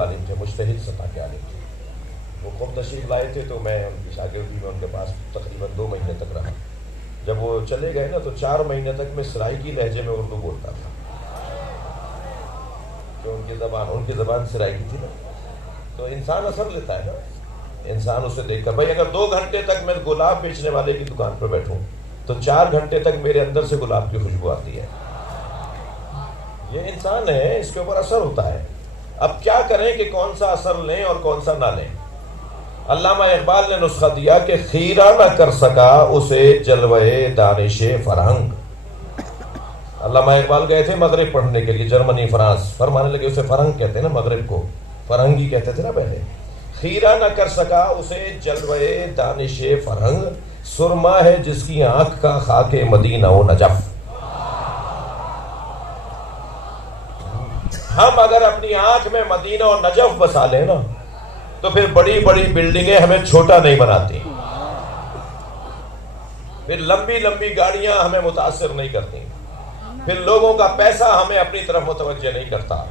عالم تھے، مجتہد سطح کے عالم تھے. وہ خود تشریف لائے تھے تو میں ان کی شاگردی میں ان کے پاس تقریباً 2 مہینے تک رہا. جب وہ چلے گئے نا تو 4 مہینے تک میں سرائیکی لہجے میں اردو بولتا تھا، کہ ان کی زبان سرائیکی تھی نا. تو انسان اثر لیتا ہے نا، انسان اسے دیکھ کر. بھائی اگر 2 گھنٹے تک میں گلاب بیچنے والے کی دکان پر بیٹھوں تو 4 گھنٹے تک میرے اندر سے گلاب کی خوشبو آتی ہے. یہ انسان ہے، اس کے اوپر اثر ہوتا ہے. اب کیا کریں کہ کون سا اثر لیں اور کون سا نہ لیں. علامہ اقبال نے نسخہ دیا کہ خیرہ نہ کر سکا اسے جلوے دانش فرہنگ. علامہ اقبال گئے تھے مغرب پڑھنے کے لیے، جرمنی، فرانس. فرمانے لگے اسے فرہنگ کہتے ہیں نا، مغرب کو فرہنگی کہتے تھے نا پہلے. خیرہ نہ کر سکا اسے جلوے دانش فرہنگ، سرما ہے جس کی آنکھ کا خاک مدینہ و نجف. ہم اگر اپنی آنکھ میں مدینہ اور نجف بسا لیں نا تو پھر بڑی بڑی بلڈنگیں ہمیں چھوٹا نہیں بناتی، پھر لمبی لمبی گاڑیاں ہمیں متاثر نہیں کرتی، پھر لوگوں کا پیسہ ہمیں اپنی طرف متوجہ نہیں کرتا.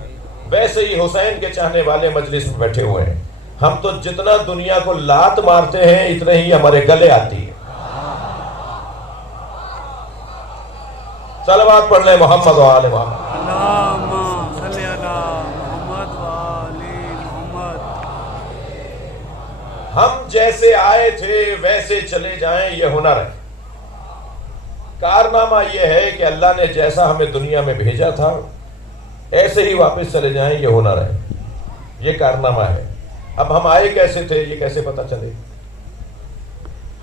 ویسے ہی حسین کے چاہنے والے مجلس میں بیٹھے ہوئے ہیں. ہم تو جتنا دنیا کو لات مارتے ہیں اتنے ہی ہمارے گلے آتی ہے. صلوات پڑھ لیں محمد و آل محمد. ہم جیسے آئے تھے ویسے چلے جائیں، یہ ہنر ہے. کارنامہ یہ ہے کہ اللہ نے جیسا ہمیں دنیا میں بھیجا تھا ایسے ہی واپس چلے جائیں، یہ ہنر ہے، یہ کارنامہ ہے. اب ہم آئے کیسے تھے یہ کیسے پتہ چلے؟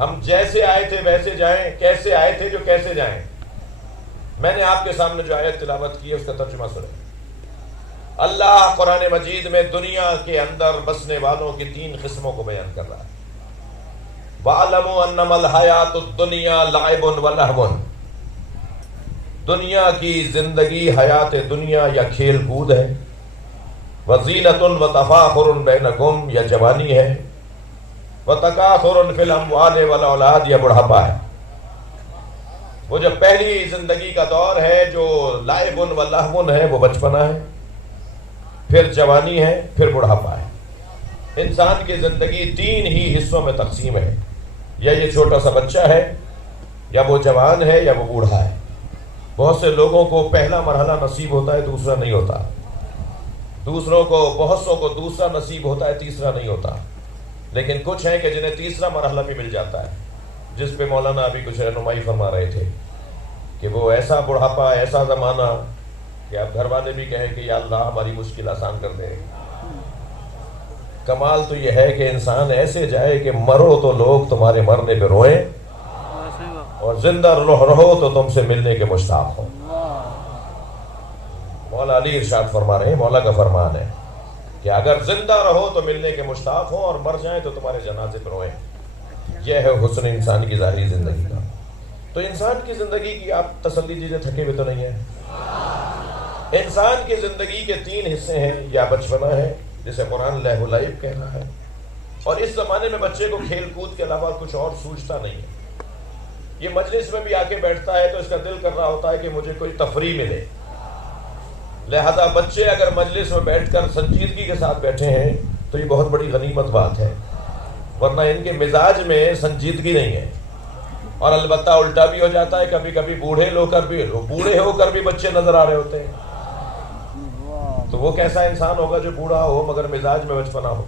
ہم جیسے آئے تھے ویسے جائیں. کیسے آئے تھے جو کیسے جائیں. میں نے آپ کے سامنے جو آیت تلاوت کی ہے اس کا ترجمہ سنیں. اللہ قرآن مجید میں دنیا کے اندر بسنے والوں کی 3 قسموں کو بیان کر رہا ہے. وَاعْلَمُوا أَنَّمَا الْحَيَاةُ الدُّنْيَا لَعِبٌ وَلَهْوٌ. دنیا کی زندگی، حیات دنیا یا کھیل کود ہے. وَزِینَةٌ وَتَفَاخُرٌ بَيْنَكُمْ یا جوانی ہے. وَتَكَاثُرٌ فِي الْأَمْوَالِ وَالْأَوْلَادِ یا بڑھاپا ہے. وہ جو پہلی زندگی کا دور ہے جو لعب و لہو ہے وہ بچپنا ہے، پھر جوانی ہے، پھر بڑھاپا ہے. انسان کی زندگی 3 ہی حصوں میں تقسیم ہے. یا یہ چھوٹا سا بچہ ہے، یا وہ جوان ہے، یا وہ بوڑھا ہے. بہت سے لوگوں کو پہلا مرحلہ نصیب ہوتا ہے، دوسرا نہیں ہوتا. بہت سو کو دوسرا نصیب ہوتا ہے، تیسرا نہیں ہوتا. لیکن کچھ ہیں کہ جنہیں تیسرا مرحلہ بھی مل جاتا ہے، جس پہ مولانا ابھی کچھ رہنمائی فرما رہے تھے کہ وہ ایسا بڑھاپا، ایسا زمانہ کہ اب گھر والے بھی کہیں کہ یا اللہ ہماری مشکل آسان کر دے. کمال تو یہ ہے کہ انسان ایسے جائے کہ مرو تو لوگ تمہارے مرنے پہ روئیں، اور زندہ رہو تو تم سے ملنے کے مشتاق ہو. مولا علی ارشاد فرما رہے ہیں، مولا کا فرمان ہے کہ اگر زندہ رہو تو ملنے کے مشتاق ہو، اور مر جائیں تو تمہارے جنازے پہ روئیں. یہ ہے حسن انسان کی ظاہری زندگی کا. تو انسان کی زندگی کی آپ تسلی دیجیے، تھکے ہوئے تو نہیں ہیں. انسان کی زندگی کے 3 حصے ہیں. یا بچپنا ہے جسے قرآن لہو و لعب کہہ رہا ہے، اور اس زمانے میں بچے کو کھیل کود کے علاوہ کچھ اور سوچتا نہیں ہے. یہ مجلس میں بھی آ کے بیٹھتا ہے تو اس کا دل کر رہا ہوتا ہے کہ مجھے کوئی تفریح ملے. لہذا بچے اگر مجلس میں بیٹھ کر سنجیدگی کے ساتھ بیٹھے ہیں تو یہ بہت بڑی غنیمت بات ہے، ورنہ ان کے مزاج میں سنجیدگی نہیں ہے. اور البتہ الٹا بھی ہو جاتا ہے، کبھی کبھی بوڑھے ہو کر بھی بچے نظر آ رہے ہوتے ہیں. تو وہ کیسا انسان ہوگا جو بوڑھا ہو مگر مزاج میں بچپنا ہو.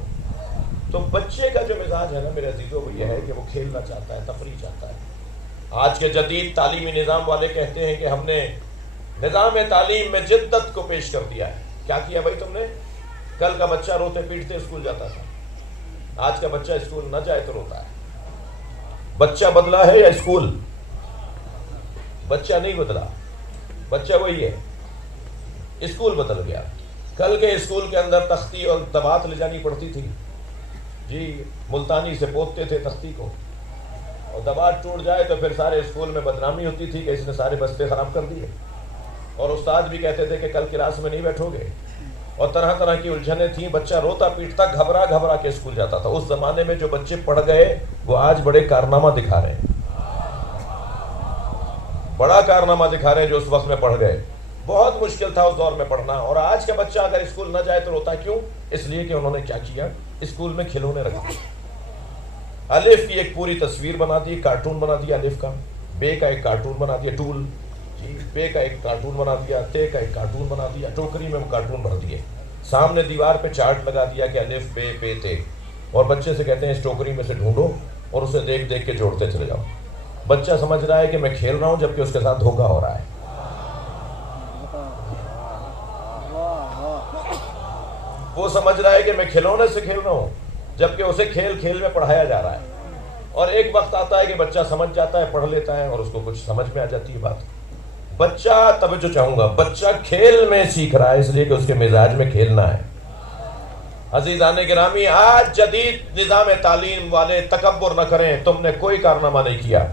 تو بچے کا جو مزاج ہے نا میرے عزیزوں وہ یہ ہے کہ وہ کھیلنا چاہتا ہے، تفریح چاہتا ہے. آج کے جدید تعلیمی نظام والے کہتے ہیں کہ ہم نے نظام تعلیم میں جدت کو پیش کر دیا ہے. کیا کیا بھائی تم نے؟ کل کا بچہ روتے پیٹتے اسکول جاتا تھا، آج کا بچہ اسکول نہ جائے تو روتا ہے. بچہ بدلا ہے یا اسکول؟ بچہ نہیں بدلا، بچہ وہی ہے، اسکول بدل گیا. کل کے اسکول کے اندر تختی اور دوات لے جانی پڑتی تھی جی، ملتانی سے پوتتے تھے تختی کو، اور دوات ٹوٹ جائے تو پھر سارے اسکول میں بدنامی ہوتی تھی کہ اس نے سارے بستے خراب کر دیے. اور استاد بھی کہتے تھے کہ کل کلاس میں نہیں بیٹھو گے، اور طرح طرح کی الجھنیں تھیں. بچہ روتا پیٹتا گھبرا کے اسکول جاتا تھا. اس زمانے میں جو بچے پڑھ گئے وہ آج بڑے کارنامہ دکھا رہے ہیں، بڑا کارنامہ دکھا رہے ہیں جو اس وقت میں پڑھ گئے. بہت مشکل تھا اس دور میں پڑھنا. اور آج کا بچہ اگر اسکول نہ جائے تو روتا کیوں؟ اس لیے کہ انہوں نے کیا کیا، اسکول میں کھلونے رکھ دیے. الف کی ایک پوری تصویر بنا دی، کارٹون بنا دیا الف کا، بے کا ایک کارٹون بنا دیا ٹول، بے کا ایک کارٹون بنا دیا، تے کا ایک کارٹون بنا دیا، ٹوکری میں کارٹون بھر دیے، سامنے دیوار پہ چارٹ لگا دیا کہ الف بے پے تے، اور بچے سے کہتے ہیں اس ٹوکری میں سے ڈھونڈو اور اسے دیکھ دیکھ کے جوڑتے چلے جاؤ. بچہ سمجھ رہا ہے کہ میں کھیل رہا ہوں جبکہ اس کے ساتھ دھوکا ہو رہا ہے. وہ سمجھ رہا ہے کہ میں کھلونے سے کھیل رہا ہوں جبکہ اسے کھیل کھیل میں پڑھایا جا رہا ہے. اور ایک وقت آتا ہے کہ بچہ سمجھ جاتا ہے، پڑھ لیتا ہے اور اس کو کچھ سمجھ میں آ جاتی ہے بات. بچہ، توجہ چاہوں گا، بچہ کھیل میں سیکھ رہا ہے اس لیے کہ اس کے مزاج میں کھیلنا ہے. عزیزان گرامی، آج جدید نظام تعلیم والے تکبر نہ کریں، تم نے کوئی کارنامہ نہیں کیا.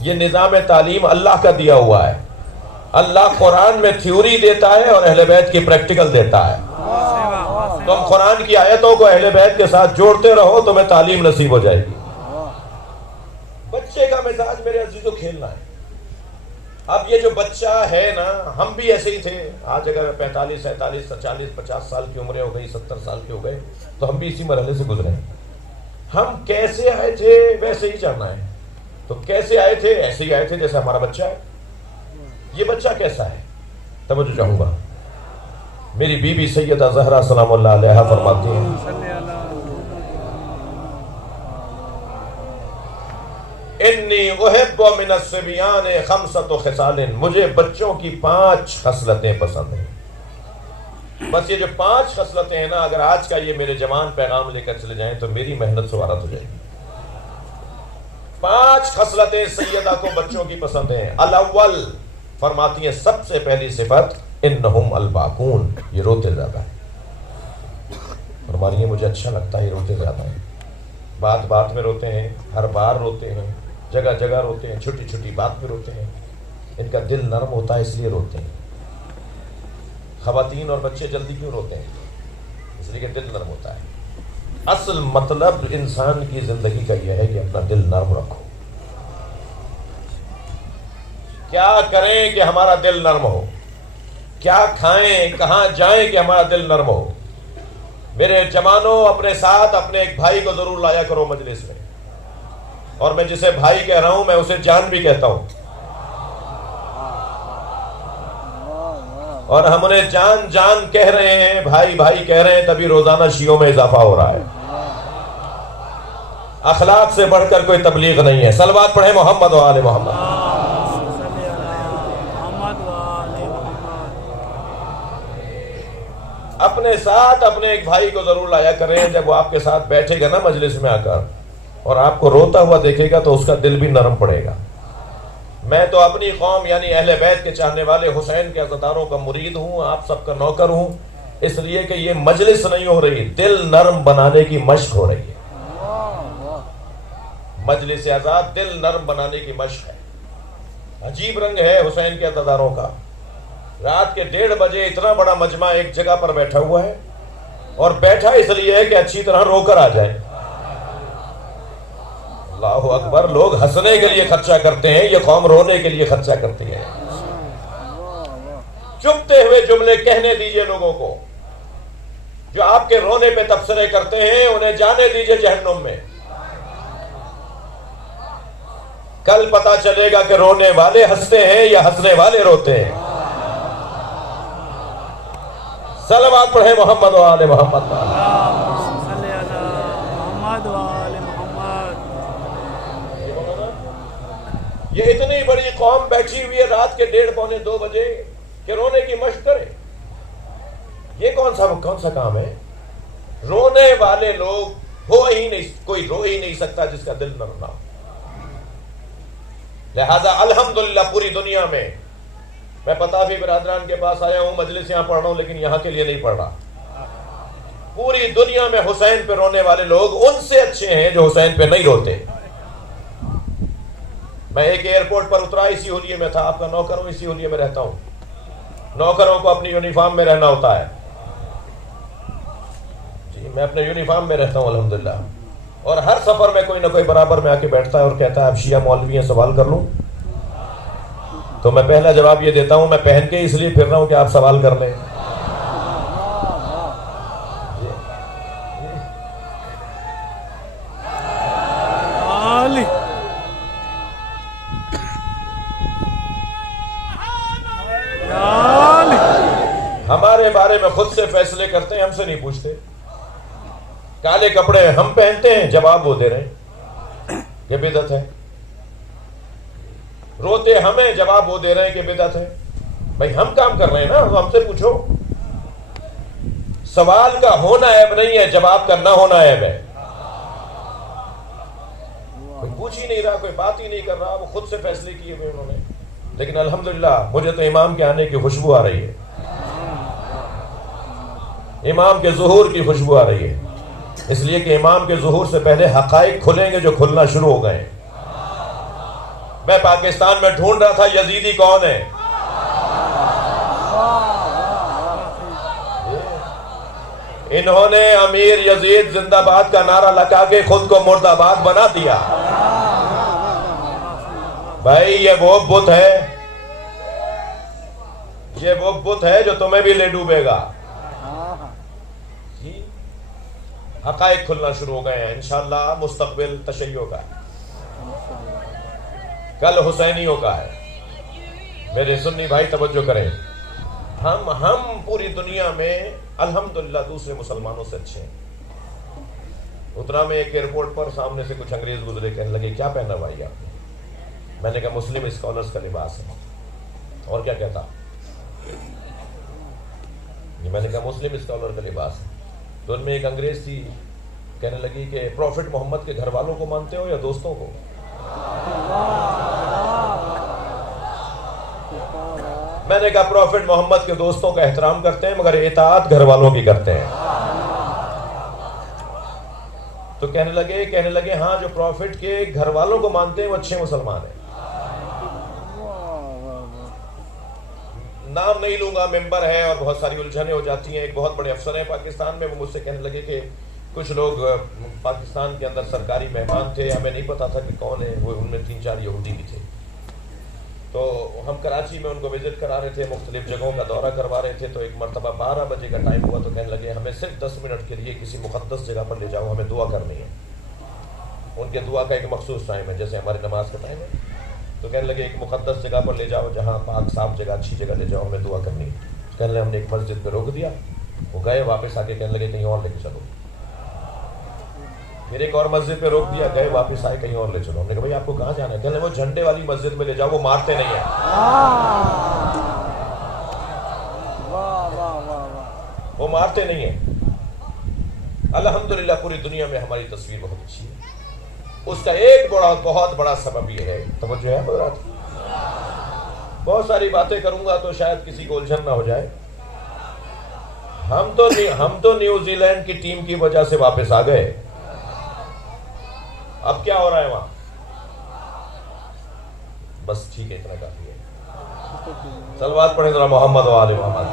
یہ نظام تعلیم اللہ کا دیا ہوا ہے. اللہ قرآن میں تھیوری دیتا ہے اور اہل بیت کی پریکٹیکل دیتا ہے. تم قرآن کی آیتوں کو اہل بیت کے ساتھ جوڑتے رہو، تمہیں تعلیم نصیب ہو جائے گی. بچے کا مزاج میرے عزیزو کھیلنا ہے. اب یہ جو بچہ ہے نا، ہم بھی ایسے ہی تھے. آج اگر 45 47 40 50 سال کی عمریں ہو گئی، 70 سال کے ہو گئے، تو ہم بھی اسی مرحلے سے گزرے. ہم کیسے آئے تھے ویسے ہی جانا ہے. تو کیسے آئے تھے؟ ایسے ہی آئے تھے جیسے ہمارا بچہ ہے. یہ بچہ کیسا ہے؟ توجہ چاہوں گا. میری بی بی سیدہ زہرا سلام اللہ علیہا فرماتی ہیں، انی احب من الصبیان خمسۃ خصال، مجھے بچوں کی 5 خصلتیں پسند ہیں. بس یہ جو 5 خصلتیں ہیں نا، اگر آج کا یہ میرے جوان پیغام لے کر چلے جائیں تو میری محنت سوارت ہو جائے گی. 5 خصلتیں سیدہ کو بچوں کی پسند ہیں. الاول فرماتی ہیں، سب سے پہلی صفت، انہم الباکون، یہ روتے زیادہ ہیں. فرمانی ہے مجھے اچھا لگتا ہے یہ روتے زیادہ ہیں. بات بات میں روتے ہیں، ہر بار روتے ہیں، جگہ جگہ روتے ہیں، چھوٹی چھوٹی بات پہ روتے ہیں. ان کا دل نرم ہوتا ہے اس لیے روتے ہیں. خواتین اور بچے جلدی کیوں روتے ہیں؟ اس لیے کہ دل نرم ہوتا ہے. اصل مطلب انسان کی زندگی کا یہ ہے کہ اپنا دل نرم رکھو. کیا کریں کہ ہمارا دل نرم ہو؟ کیا کھائیں، کہاں جائیں کہ ہمارا دل نرم ہو؟ میرے جوانوں، اپنے ساتھ اپنے ایک بھائی کو ضرور لایا کرو مجلس میں. اور میں جسے بھائی کہہ رہا ہوں میں اسے جان بھی کہتا ہوں. اور ہم انہیں جان جان کہہ رہے ہیں، بھائی بھائی کہہ رہے ہیں، تبھی روزانہ شیعوں میں اضافہ ہو رہا ہے. اخلاق سے بڑھ کر کوئی تبلیغ نہیں ہے. صلوات پڑھیں محمد و آل محمد. اپنے ساتھ اپنے ایک بھائی کو ضرور لایا کریں. جب وہ آپ کے ساتھ بیٹھے گا نا مجلس میں آ کر اور آپ کو روتا ہوا دیکھے گا تو اس کا دل بھی نرم پڑے گا. میں تو اپنی قوم یعنی اہل بیت کے چاہنے والے حسین کے عزاداروں کا مرید ہوں، آپ سب کا نوکر ہوں، اس لیے کہ یہ مجلس نہیں ہو رہی، دل نرم بنانے کی مشق ہو رہی ہے. مجلس آزاد دل نرم بنانے کی مشق ہے. عجیب رنگ ہے حسین کے عزاداروں کا. رات کے 1:30 بجے اتنا بڑا مجمع ایک جگہ پر بیٹھا ہوا ہے، اور بیٹھا اس لیے ہے کہ اچھی طرح رو کر آ جائے. اللہ اکبر. لوگ ہنسنے کے لیے خرچہ کرتے ہیں، یہ قوم رونے کے لیے خرچہ کرتی ہے. چپتے ہوئے جملے کہنے دیجئے لوگوں کو. جو آپ کے رونے پہ تبصرے کرتے ہیں انہیں جانے دیجئے جہنم میں. کل پتا چلے گا کہ رونے والے ہنستے ہیں یا ہنسنے والے روتے ہیں. صلوات پڑھیں محمد و آل محمد. یہ اتنی بڑی قوم بیٹھی ہوئی ہے رات کے 1:30 پونے 2 بجے کہ رونے کی مشق کرے. یہ کون سا کام ہے؟ رونے والے لوگ ہو ہی نہیں، کوئی رو ہی نہیں سکتا جس کا دل نرم نہ ہو. لہذا الحمدللہ پوری دنیا میں، میں پتافی برادران کے پاس آیا ہوں، مجلس یہاں پڑھ رہا ہوں لیکن یہاں کے لیے نہیں پڑھ رہا. پوری دنیا میں حسین پہ رونے والے لوگ ان سے اچھے ہیں جو حسین پہ نہیں روتے. میں ایک ایئرپورٹ پر اترا، اسی ہولیے میں تھا، آپ کا نوکر ہوں، اسی ہولیے میں رہتا ہوں. نوکروں کو اپنی یونیفارم میں رہنا ہوتا ہے. جی میں اپنے یونیفارم میں رہتا ہوں الحمدللہ. اور ہر سفر میں کوئی نہ کوئی برابر میں آ کے بیٹھتا ہے اور کہتا ہے آپ شیعہ مولوی ہیں، سوال کر لوں. تو میں پہلا جواب یہ دیتا ہوں، میں پہن کے اس لیے پھر رہا ہوں کہ آپ سوال کر لیں. ہمارے بارے میں خود سے فیصلے کرتے ہیں، ہم سے نہیں پوچھتے. کالے کپڑے ہم پہنتے ہیں، جواب وہ دے رہے ہیں کہ بدعت ہے. روتے ہمیں، جواب وہ دے رہے ہیں کہ بدعت ہے. بھائی ہم کام کر رہے ہیں نا، ہم سے پوچھو. سوال کا ہونا عیب نہیں ہے، جواب کا نہ ہونا عیب ہے. کوئی پوچھ ہی نہیں رہا، کوئی بات ہی نہیں کر رہا، وہ خود سے فیصلے کیے ہوئے انہوں نے. لیکن الحمدللہ مجھے تو امام کے آنے کی خوشبو آ رہی ہے، امام کے ظہور کی خوشبو آ رہی ہے. اس لیے کہ امام کے ظہور سے پہلے حقائق کھلیں گے جو کھلنا شروع ہو گئے. میں پاکستان میں ڈھونڈ رہا تھا یزیدی کون ہے. انہوں نے امیر یزید زندہ باد کا نعرہ لگا کے خود کو مرد آباد بنا دیا. بھائی یہ وہ بت ہے، یہ وہ بت ہے جو تمہیں بھی لے ڈوبے گا. حقائق کھلنا شروع ہو گئے ہیں. انشاءاللہ مستقبل تشیعوں کا ہے، کل حسینیوں کا ہے. میرے سنی بھائی توجہ کریں، ہم پوری دنیا میں الحمدللہ دوسرے مسلمانوں سے اچھے ہیں. اتنا میں ایک ایئرپورٹ پر سامنے سے کچھ انگریز گزرے، کہنے لگے کیا پہنا بھائی آپ نے؟ میں نے کہا مسلم اسکالرز کا لباس ہے. اور کیا کہتا؟ میں نے کہا مسلم اسکالر کا لباس ہے. تو ان میں ایک انگریز تھی، کہنے لگی کہ پروفٹ محمد کے گھر والوں کو مانتے ہو یا دوستوں کو؟ میں نے کہا پروفٹ محمد کے دوستوں کا احترام کرتے ہیں مگر اطاعت گھر والوں کی کرتے ہیں. تو کہنے لگے ہاں جو پروفٹ کے گھر والوں کو مانتے ہیں وہ اچھے مسلمان ہیں. نام نہیں لوں گا، ممبر ہے اور بہت ساری الجھنیں ہو جاتی ہیں. ایک بہت بڑے افسر ہیں پاکستان میں، وہ مجھ سے کہنے لگے کہ کچھ لوگ پاکستان کے اندر سرکاری مہمان تھے، ہمیں نہیں پتا تھا کہ کون ہے وہ. ان میں 3-4 یہودی بھی تھے. تو ہم کراچی میں ان کو وزٹ کرا رہے تھے، مختلف جگہوں کا دورہ کروا رہے تھے. تو ایک مرتبہ 12 بجے کا ٹائم ہوا تو کہنے لگے ہمیں صرف 10 منٹ کے لیے کسی مقدس جگہ پر لے جاؤ، ہمیں دعا کرنی ہے. ان کے دعا کا ایک مخصوص ٹائم ہے، جیسے ہماری نماز کا ٹائم ہے. تو کہنے لگے ایک مقدس جگہ پر لے جاؤ، جہاں پاک صاف جگہ، اچھی جگہ لے جاؤ، ہمیں دعا کرنی ہے. کہنے لگے ہم نے ایک مسجد پہ روک دیا. وہ گئے، واپس آ کے کہنے لگے کہیں اور لے کے چلو. پھر ایک اور مسجد پہ روک دیا، گئے، واپس آئے کہیں اور لے چلو. ہم نے کہا بھائی آپ کو کہاں جانا ہے؟ کہنے لگے وہ جھنڈے والی مسجد میں لے جاؤ، وہ مارتے نہیں ہیں. وہ مارتے نہیں ہیں. الحمدللہ پوری دنیا میں ہماری تصویر بہت اچھی ہے. اس کا ایک بہت بڑا سبب یہ ہے، توجہ ہے حضرات. بہت ساری باتیں کروں گا تو شاید کسی کو الجھن نہ ہو جائے. ہم تو نیوزی لینڈ کی ٹیم کی وجہ سے واپس آ گئے. اب کیا ہو رہا ہے وہاں؟ بس ٹھیک ہے، اتنا کافی ہے. صلوات پڑھیں ذرا محمد و آل محمد.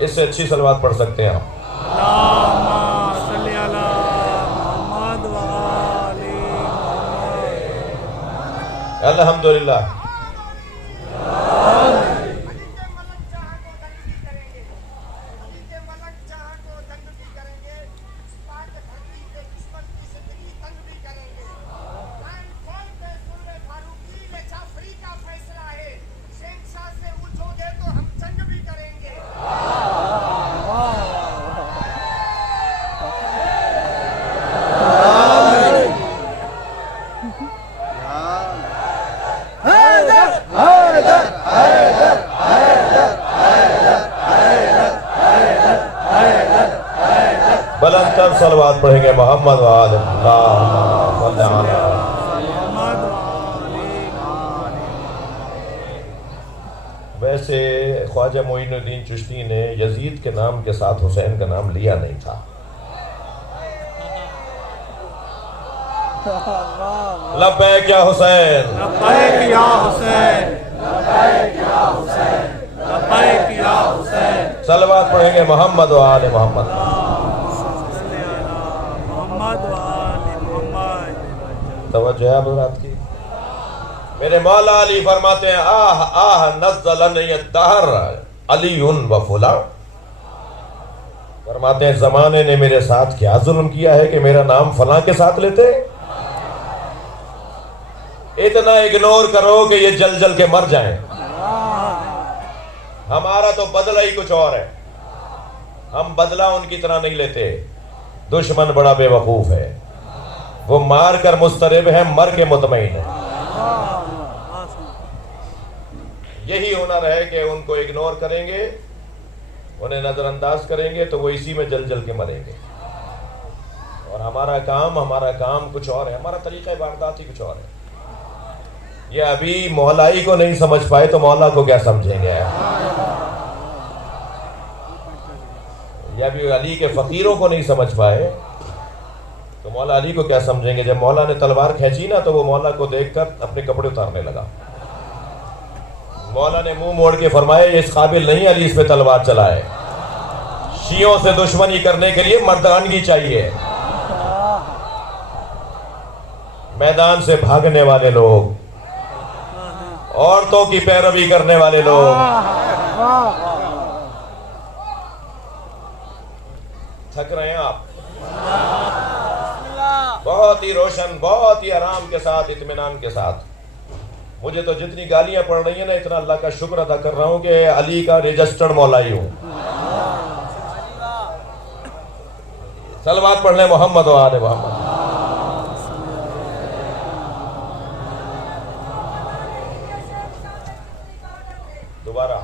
اس سے اچھی صلوات پڑھ سکتے ہیں آپ. الحمدللہ. بلند تر صلوات پڑھیں گے محمد و آل محمد. ویسے خواجہ معین الدین چشتی نے یزید کے نام کے ساتھ حسین کا نام لیا نہیں تھا. لبیک یا حسین، لبیک یا حسین، لبیک یا حسین، لبیک یا حسین. صلوات پڑھیں گے محمد و آل محمد. محمد و آل محمد. توجہ ہے حضرات کی. میرے مولا علی فرماتے ہیں آہ آہ نزلنی الدہر علی و فلاں. فرماتے ہیں زمانے نے میرے ساتھ کیا ظلم کیا ہے کہ میرا نام فلاں کے ساتھ لیتے. اتنا اگنور کرو کہ یہ جل جل کے مر جائیں. ہمارا تو بدلہ ہی کچھ اور ہے. ہم بدلہ ان کی طرح نہیں لیتے. دشمن بڑا بے وقوف ہے. وہ مار کر مضطرب ہے, مر کے مطمئن ہے. یہی ہنر ہے کہ ان کو اگنور کریں گے, انہیں نظر انداز کریں گے تو وہ اسی میں جل جل کے مریں گے. اور ہمارا کام کچھ اور ہے. ہمارا طریقہ واردات ہی کچھ اور ہے. یہ ابھی مولائی کو نہیں سمجھ پائے تو مولا کو کیا سمجھیں گے. یہ ابھی علی کے فقیروں کو نہیں سمجھ پائے تو مولا علی کو کیا سمجھیں گے. جب مولا نے تلوار کھینچی نا تو وہ مولا کو دیکھ کر اپنے کپڑے اتارنے لگا. مولا نے منہ موڑ کے فرمایا یہ اس قابل نہیں علی اس پہ تلوار چلائے. شیعوں سے دشمنی کرنے کے لیے مردانگی چاہیے. میدان سے بھاگنے والے لوگ, عورتوں کی پیروی کرنے والے لوگ, تھک رہے ہیں آپ. بہت ہی روشن, بہت ہی آرام کے ساتھ, اطمینان کے ساتھ. مجھے تو جتنی گالیاں پڑ رہی ہیں نا اتنا اللہ کا شکر ادا کر رہا ہوں کہ علی کا رجسٹرڈ مولائی ہوں. صلوات پڑھ لیں محمد و آل محمد. دوبارہ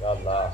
یا اللہ.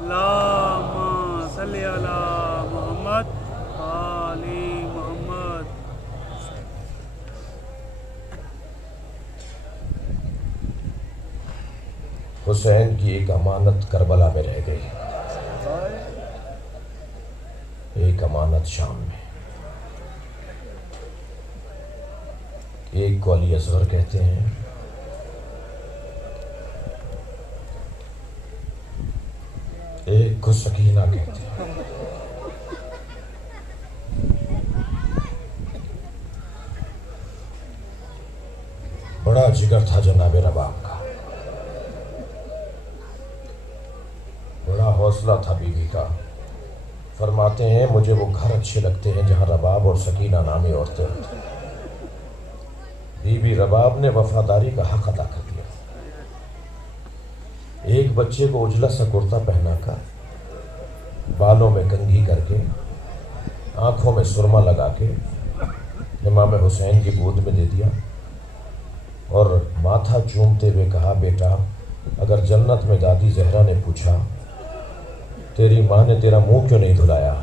اللہم صلی علی محمد آل محمد. حسین کی ایک امانت کربلا میں رہ گئی, ایک امانت شام میں. ایک کو علی اصغر کہتے ہیں, ایک کو سکینہ کہتے ہیں. بڑا جگر تھا جناب رباب کا, بڑا حوصلہ تھا بیوی کا. فرماتے ہیں مجھے وہ گھر اچھے لگتے ہیں جہاں رباب اور سکینہ نامی عورتیں ہوتی ہیں. بی بی رباب نے وفاداری کا حق ادا کر دیا. ایک بچے کو اجلا سا کرتا پہنا کر, بالوں میں کنگھی کر کے, آنکھوں میں سرما لگا کے امام حسین کی گود میں دے دیا اور ماتھا چومتے ہوئے کہا بیٹا اگر جنت میں دادی زہرا نے پوچھا تیری ماں نے تیرا منہ کیوں نہیں دھلایا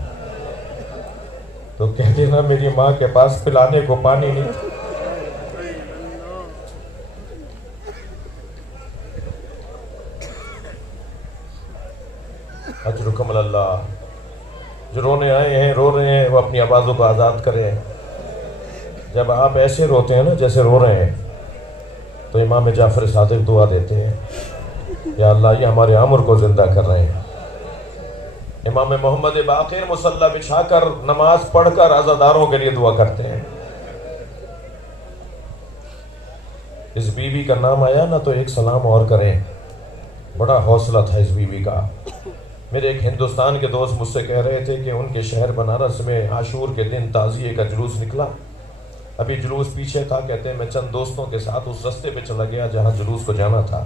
تو کہہ دینا میری ماں کے پاس پلانے کو پانی نہیں تھا. اجرکم اللہ. جو رونے آئے ہیں رو رہے ہیں وہ اپنی آوازوں کو آزاد کریں. جب آپ ایسے روتے ہیں نا جیسے رو رہے ہیں تو امام جعفر صادق دعا دیتے ہیں یا اللہ یہ ہمارے عمر کو زندہ کر رہے ہیں. امام محمد باقر مصلی بچھا کر نماز پڑھ کر عزاداروں کے لیے دعا کرتے ہیں. اس بیوی کا نام آیا نا تو ایک سلام اور کریں. بڑا حوصلہ تھا اس بیوی کا. میرے ایک ہندوستان کے دوست مجھ سے کہہ رہے تھے کہ ان کے شہر بنارس میں عاشور کے دن تعزیے کا جلوس نکلا. ابھی جلوس پیچھے تھا. کہتے ہیں میں چند دوستوں کے ساتھ اس رستے پہ چلا گیا جہاں جلوس کو جانا تھا.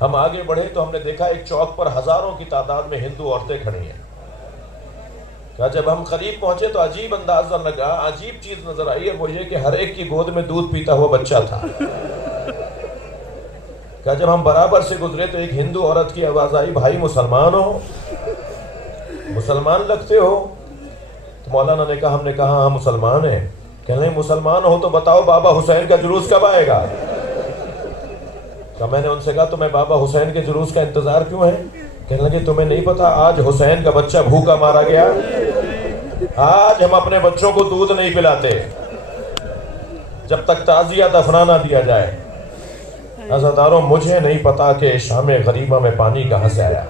ہم آگے بڑھے تو ہم نے دیکھا ایک چوک پر ہزاروں کی تعداد میں ہندو عورتیں کھڑی ہیں. کہا جب ہم قریب پہنچے تو عجیب انداز لگا, عجیب چیز نظر آئی ہے, وہ یہ کہ ہر ایک کی گود میں دودھ پیتا ہوا بچہ تھا. کہا جب ہم برابر سے گزرے تو ایک ہندو عورت کی آواز آئی, بھائی مسلمان ہو, مسلمان لگتے ہو. تو مولانا نے کہا, ہم نے کہا ہاں مسلمان ہیں. کہنے لگے مسلمان ہو تو بتاؤ بابا حسین کا جلوس کب آئے گا؟ تو میں نے ان سے کہا تمہیں بابا حسین کے جلوس کا انتظار کیوں ہے؟ کہنے لگے تمہیں نہیں پتا آج حسین کا بچہ بھوکا مارا گیا, آج ہم اپنے بچوں کو دودھ نہیں پلاتے جب تک تعزیہ دفنا نہ دیا جائے. عزاداروں مجھے نہیں پتا کہ شام غریبہ میں پانی کہاں سے آیا.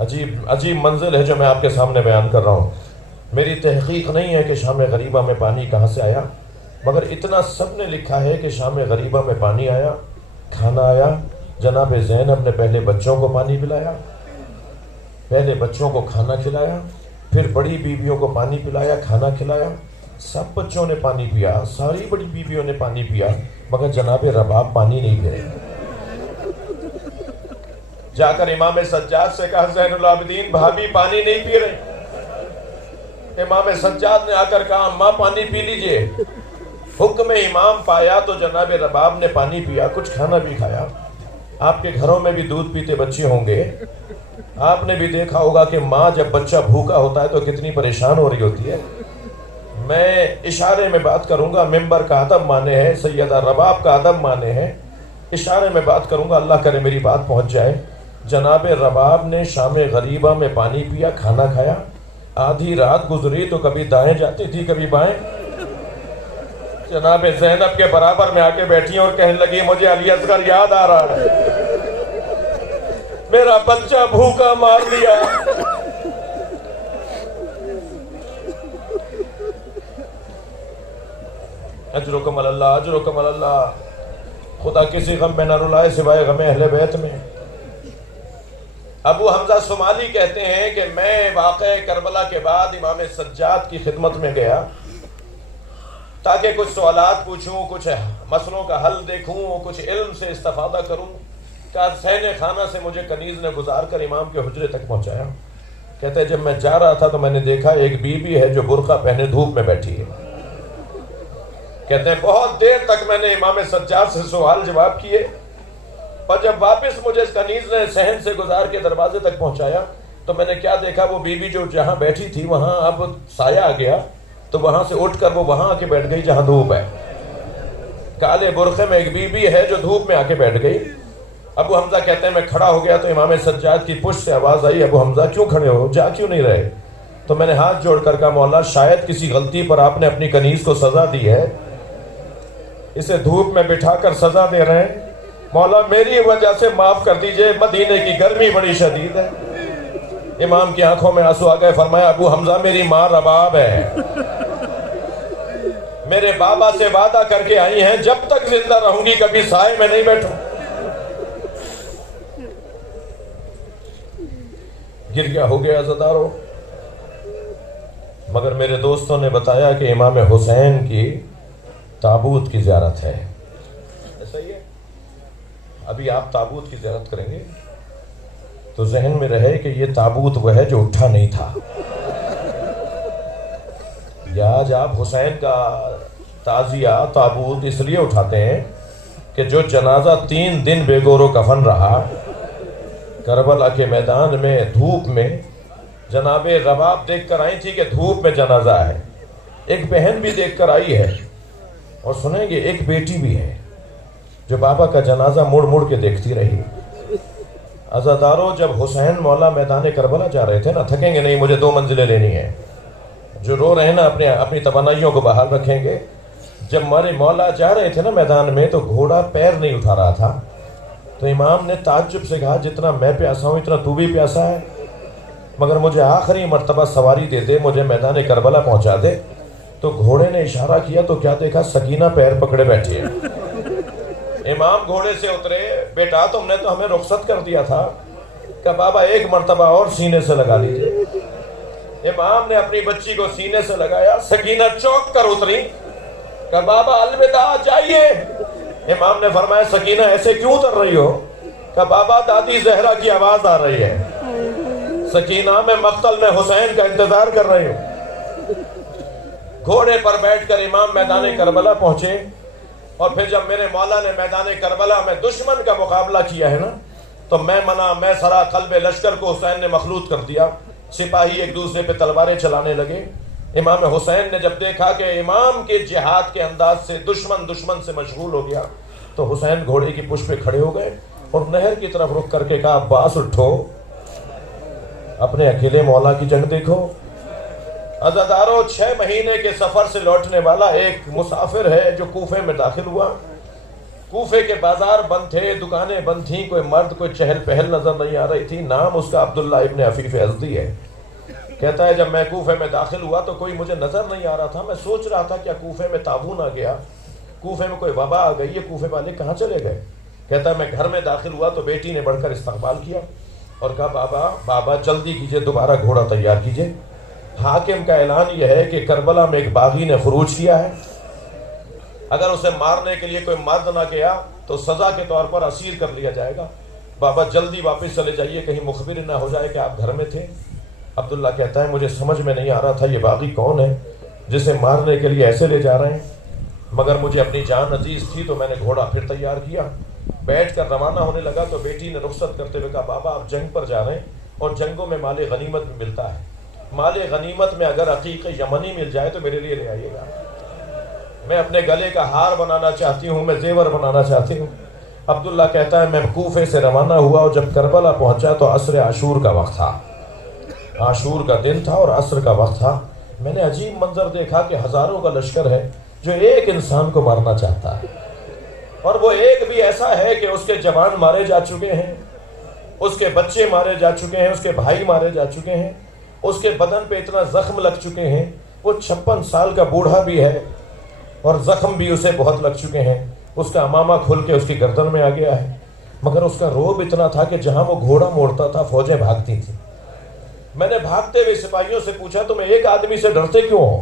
عجیب منزل ہے جو میں آپ کے سامنے بیان کر رہا ہوں. میری تحقیق نہیں ہے کہ شام غریبہ میں پانی کہاں سے آیا, مگر اتنا سب نے لکھا ہے کہ شام غریبہ میں پانی آیا, کھانا آیا. جناب زینب نے پہلے بچوں کو پانی پلایا, پہلے بچوں کو کھانا کھلایا, پھر بڑی بیویوں کو پانی پلایا, کھانا کھلایا. سب بچوں نے پانی پیا, ساری بڑی بیویوں نے پانی پیا, مگر جناب رباب پانی نہیں پئے. جا کر امام سجاد سے کہا زین العابدین بھابی پانی نہیں پی رہے. امام سجاد نے آ کر کہا اماں پانی پی لیجئے. حکم امام پایا تو جناب رباب نے پانی پیا, کچھ کھانا بھی کھایا. آپ کے گھروں میں بھی دودھ پیتے بچے ہوں گے, آپ نے بھی دیکھا ہوگا کہ ماں جب بچہ بھوکا ہوتا ہے تو کتنی پریشان ہو رہی ہوتی ہے. میں اشارے میں بات کروں گا, ممبر کا ادب مانے ہے, سیدہ رباب کا ادب مانے ہے, اشارے میں بات کروں گا, اللہ کرے میری بات پہنچ جائے. جناب رباب نے شام غریبہ میں پانی پیا, کھانا کھایا. آدھی رات گزری تو کبھی دائیں جاتی تھی کبھی بائیں. جناب زینب کے برابر میں آ کے بیٹھی اور کہنے لگی مجھے علی اصغر یاد آ رہا ہے, میرا بچہ بھوکا مار دیا. اجرکم اللہ, اجرکم اللہ. خدا کسی غم میں نہ رلائے سوائے غم اہل بیت میں. ابو حمزہ صومالی کہتے ہیں کہ میں واقعہ کربلا کے بعد امام سجاد کی خدمت میں گیا تاکہ کچھ سوالات پوچھوں, کچھ مسئلوں کا حل دیکھوں, کچھ علم سے استفادہ کروں. کہ سین خانہ سے مجھے کنیز نے گزار کر امام کے حجرے تک پہنچایا. کہتے ہیں جب میں جا رہا تھا تو میں نے دیکھا ایک بی بی ہے جو برقع پہنے دھوپ میں بیٹھی ہے. کہتے ہیں بہت دیر تک میں نے امام سجاد سے سوال جواب کیے, اور جب واپس مجھے کنیز نے صحن سے گزار کے دروازے تک پہنچایا تو میں نے کیا دیکھا, وہ بی بی جو جہاں بیٹھی تھی وہاں اب سایہ آ گیا تو وہاں سے اٹھ کر وہ وہاں آ کے بیٹھ گئی جہاں دھوپ ہے. کالے برقعے میں ایک بی بی ہے جو دھوپ میں آ کے بیٹھ گئی. ابو حمزہ کہتے ہیں میں کھڑا ہو گیا تو امام سجاد کی پشت سے آواز آئی, ابو حمزہ کیوں کھڑے ہو, جا کیوں نہیں رہے؟ تو میں نے ہاتھ جوڑ کر کہا مولا شاید کسی غلطی پر آپ نے اپنی کنیز کو سزا دی ہے, اسے دھوپ میں بٹھا کر سزا دے رہے ہیں, مولا میری وجہ سے معاف کر دیجئے, مدینے کی گرمی بڑی شدید ہے. امام کی آنکھوں میں آنسو آ گئے. فرمایا ابو حمزہ میری ماں رباب ہے, میرے بابا سے وعدہ کر کے آئی ہیں جب تک زندہ رہوں گی کبھی سائے میں نہیں بیٹھوں. گر گیا ہو گیا عزادارو. مگر میرے دوستوں نے بتایا کہ امام حسین کی تابوت کی زیارت ہے. ایسا ہی ہے, ابھی آپ تابوت کی زیارت کریں گے تو ذہن میں رہے کہ یہ تابوت وہ ہے جو اٹھا نہیں تھا. یا آج آپ حسین کا تعزیہ تابوت اس لیے اٹھاتے ہیں کہ جو جنازہ 3 دن بے گور و کفن رہا کربلا کے میدان میں دھوپ میں, جناب رباب دیکھ کر آئی تھی کہ دھوپ میں جنازہ ہے, ایک بہن بھی دیکھ کر آئی ہے, اور سنیں گے ایک بیٹی بھی ہے جو بابا کا جنازہ مڑ مڑ کے دیکھتی رہی. عزادارو جب حسین مولا میدان کربلا جا رہے تھے نا, تھکیں گے نہیں, مجھے 2 منزلیں لینی ہیں, جو رو رہے ہیں نا اپنی توانائیوں کو بحال رکھیں گے. جب ہمارے مولا جا رہے تھے نا میدان میں تو گھوڑا پیر نہیں اٹھا رہا تھا, تو امام نے تعجب سے کہا جتنا میں پیاسا ہوں اتنا تو بھی پیاسا ہے, مگر مجھے آخری مرتبہ سواری دے دے, مجھے میدان کربلا پہنچا دے. تو گھوڑے نے اشارہ کیا تو کیا دیکھا, سکینہ پیر پکڑے بیٹھی ہے. امام گھوڑے سے اترے, بیٹا تم نے تو ہمیں رخصت کر دیا تھا, کہ بابا ایک مرتبہ اور سینے سے لگا لیجیے. امام نے اپنی بچی کو سینے سے لگایا, سکینہ چوک کر اتری, کہ بابا الوداع جائیے. امام نے فرمایا سکینہ ایسے کیوں اتر رہی ہو؟ کہ بابا دادی زہرا کی آواز آ رہی ہے۔ سکینہ میں مقتل میں حسین کا انتظار کر رہی ہوں۔ گھوڑے پر بیٹھ کر امام میدان کربلا پہنچے، اور پھر جب میرے مولا نے میدان کربلا میں دشمن کا مقابلہ کیا ہے نا، تو میں سرا قلب لشکر کو حسین نے مخلوط کر دیا۔ سپاہی ایک دوسرے پہ تلواریں چلانے لگے۔ امام حسین نے جب دیکھا کہ امام کے جہاد کے انداز سے دشمن سے مشغول ہو گیا، تو حسین گھوڑے کی پشت پہ کھڑے ہو گئے اور نہر کی طرف رخ کر کے کہا عباس اٹھو، اپنے اکیلے مولا کی جنگ دیکھو۔ عزادارو 6 مہینے کے سفر سے لوٹنے والا ایک مسافر ہے جو کوفے میں داخل ہوا۔ کوفے کے بازار بند تھے، دکانیں بند تھیں، کوئی مرد کوئی چہل پہل نظر نہیں آ رہی تھی۔ نام اس کا عبداللہ ابن عفیف ازدی ہے۔ کہتا ہے جب میں کوفے میں داخل ہوا تو کوئی مجھے نظر نہیں آ رہا تھا۔ میں سوچ رہا تھا کیا کوفے میں طاعون آ گیا، کوفے میں کوئی وبا آ گئی ہے، کوفے والے کہاں چلے گئے۔ کہتا ہے میں گھر میں داخل ہوا تو بیٹی نے بڑھ کر استقبال کیا اور کہا بابا جلدی کیجئے، دوبارہ گھوڑا تیار کیجئے۔ حاکم کا اعلان یہ ہے کہ کربلا میں ایک باغی نے خروج کیا ہے، اگر اسے مارنے کے لیے کوئی مرد نہ گیا تو سزا کے طور پر اسیر کر لیا جائے گا۔ بابا جلدی واپس چلے جائیے، کہیں مخبر نہ ہو جائے کہ آپ گھر میں تھے۔ عبداللہ کہتا ہے مجھے سمجھ میں نہیں آ رہا تھا یہ باغی کون ہے جسے مارنے کے لیے ایسے لے جا رہے ہیں، مگر مجھے اپنی جان عزیز تھی تو میں نے گھوڑا پھر تیار کیا۔ بیٹھ کر روانہ ہونے لگا تو بیٹی نے رخصت کرتے ہوئے کہا بابا آپ جنگ پر جا رہے ہیں اور جنگوں میں مال غنیمت بھی ملتا ہے، مال غنیمت میں اگر عقیق یمنی مل جائے تو میرے لیے لے آئیے گا، میں اپنے گلے کا ہار بنانا چاہتی ہوں، میں زیور بنانا چاہتی ہوں۔ عبداللہ کہتا ہے میں کوفے سے روانہ ہوا اور جب کربلا پہنچا تو عصر عاشور کا وقت تھا، عاشور کا دن تھا اور عصر کا وقت تھا۔ میں نے عجیب منظر دیکھا کہ ہزاروں کا لشکر ہے جو ایک انسان کو مارنا چاہتا ہے، اور وہ ایک بھی ایسا ہے کہ اس کے جوان مارے جا چکے ہیں، اس کے بچے مارے جا چکے ہیں، اس کے بھائی مارے جا چکے ہیں، اس کے بدن پہ اتنا زخم لگ چکے ہیں، وہ 56 سال کا بوڑھا بھی ہے اور زخم بھی اسے بہت لگ چکے ہیں، اس کا امامہ کھل کے اس کی گردن میں آ گیا ہے، مگر اس کا روب اتنا تھا کہ جہاں وہ گھوڑا موڑتا تھا فوجیں بھاگتی تھیں۔ میں نے بھاگتے ہوئے سپاہیوں سے پوچھا تمہیں ایک آدمی سے ڈرتے کیوں ہو؟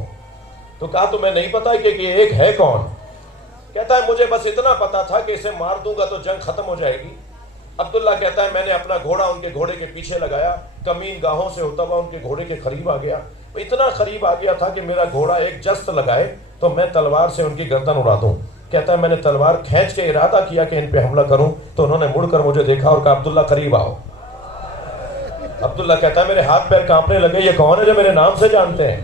تو کہا تمہیں نہیں پتا کہ یہ ایک ہے کون؟ کہتا ہے مجھے بس اتنا پتا تھا کہ اسے مار دوں گا تو جنگ ختم ہو جائے گی۔ عبداللہ کہتا ہے میں نے اپنا گھوڑا ان کے گھوڑے کے پیچھے لگایا، کمین گاہوں سے ہوتا ہوا ان کے گھوڑے کے قریب آ گیا، اتنا قریب آ گیا تھا کہ میرا گھوڑا ایک جست لگائے تو میں تلوار سے ان کی گردن اڑا دوں۔ کہتا ہے میں نے تلوار کھینچ کے ارادہ کیا کہ ان پہ حملہ کروں تو انہوں نے مڑ کر مجھے دیکھا اور کہا عبداللہ قریب آؤ۔ عبداللہ کہتا ہے میرے ہاتھ پیر کانپنے لگے، یہ کون ہے جو میرے نام سے جانتے ہیں؟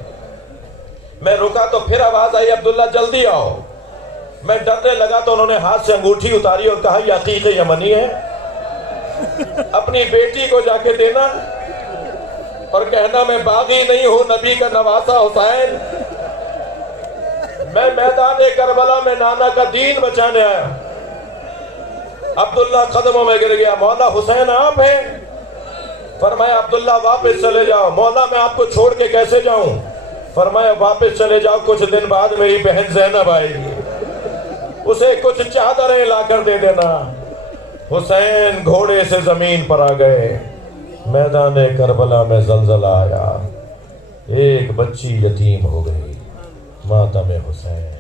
میں رکا تو پھر آواز آئی عبداللہ جلدی آؤ۔ میں ڈرنے لگا تو انہوں نے ہاتھ سے انگوٹھی اتاری اور کہا یہ عقیق یمنی ہے، اپنی بیٹی کو جا کے دینا اور کہنا میں باغی نہیں ہوں، نبی کا نواسا حسین، میں میدان کربلا میں نانا کا دین بچانے آیا۔ عبداللہ قدموں میں گر گیا، مولا حسین آپ ہیں؟ فرمایا عبداللہ واپس چلے جاؤ۔ مولا میں آپ کو چھوڑ کے کیسے جاؤں؟ فرمایا واپس چلے جاؤ، کچھ دن بعد میری بہن زینب آئے گی، اسے کچھ چادریں لا کر دے دینا۔ حسین گھوڑے سے زمین پر آ گئے، میدان کربلا میں زلزلہ آیا، ایک بچی یتیم ہو گئی، ماتم حسین۔